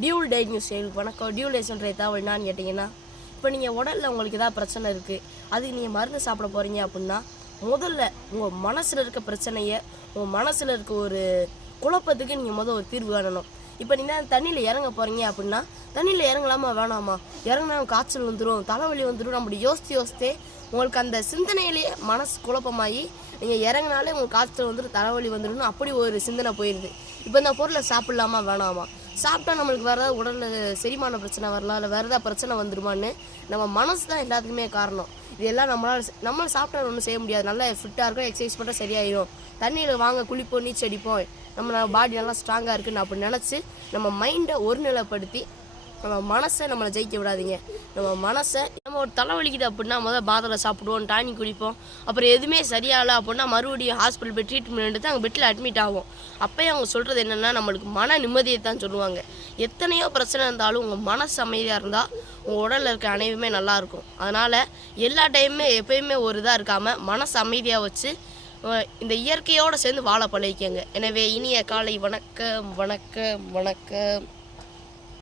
Dual டே news சேனலுக்கு வணக்கம். Dual டே சொல்கிற தகவல் என்னான்னு கேட்டிங்கன்னா, இப்போ நீங்கள் உடலில் உங்களுக்கு ஏதாவது பிரச்சனை இருக்குது, அதுக்கு நீங்கள் மருந்து சாப்பிட போகிறீங்க அப்படின்னா, முதல்ல உங்கள் மனசில் இருக்க பிரச்சனையை, உங்கள் மனசில் இருக்க ஒரு குழப்பத்துக்கு நீங்கள் ஒரு தீர்வு காணணும். இப்போ நீங்கள் தண்ணியில் இறங்க போகிறீங்க அப்படின்னா, தண்ணியில் இறங்கலாமா வேணாமா, இறங்கினா காய்ச்சல் வந்துடும், தலைவலி வந்துடும், நம்ம யோசித்தே உங்களுக்கு அந்த சிந்தனையிலேயே மனசு குழப்பமாகி நீங்கள் இறங்கினாலே உங்களுக்கு காய்ச்சல் வந்துடும், தலைவலி வந்துடும், அப்படி ஒரு சிந்தனை போயிடுது. இப்போ இந்த பொருளை சாப்பிட்லாமா வேணாமா, சாப்பிட்டா நம்மளுக்கு வேறு ஏதாவது உடலில் செரிமான பிரச்சனை வரலாம், இல்லை வேறு ஏதாவது பிரச்சனை வந்துடுமான்னு நம்ம மனசு தான் எல்லாத்துக்குமே காரணம். இது எல்லாம் நம்மளால் சாப்பிட்டா ஒன்றும் செய்ய முடியாது. நல்லா ஃபிட்டாக இருக்கும், எக்ஸசைஸ் பண்ணால் சரியாயிடும், தண்ணியில் வாங்க குளிப்போம், நீச்சல் அடிப்போம், நம்ம பாடி நல்லா ஸ்ட்ராங்காக இருக்குன்னு அப்படி நினச்சி நம்ம மைண்டை ஒருநிலைப்படுத்தி நம்ம மனசை நம்மளை ஜெயிக்க விடாதீங்க. நம்ம மனசை நம்ம ஒரு தலைவலிக்குது அப்படின்னா பாதலை சாப்பிடுவோம், டானிக் குடிப்போம், அப்புறம் எதுவுமே சரியாகலை அப்படின்னா மறுபடியும் ஹாஸ்பிட்டல் போய் ட்ரீட்மெண்ட் எடுத்து அங்கே பெட்டில் அட்மிட் ஆகும். அப்போயே அவங்க சொல்கிறது என்னென்னா, நம்மளுக்கு மன நிம்மதியை தான் சொல்லுவாங்க. எத்தனையோ பிரச்சனை இருந்தாலும் உங்கள் மனசு அமைதியாக இருந்தால் உங்கள் உடலில் இருக்க அனைவுமே நல்லாயிருக்கும். அதனால் எல்லா டைமுமே எப்பயுமே ஒரு இதாக இருக்காமல் மனசு அமைதியாக வச்சு இந்த இயற்கையோடு சேர்ந்து வாழ பழகிக்கங்க. எனவே இனிய காலை வணக்கம்.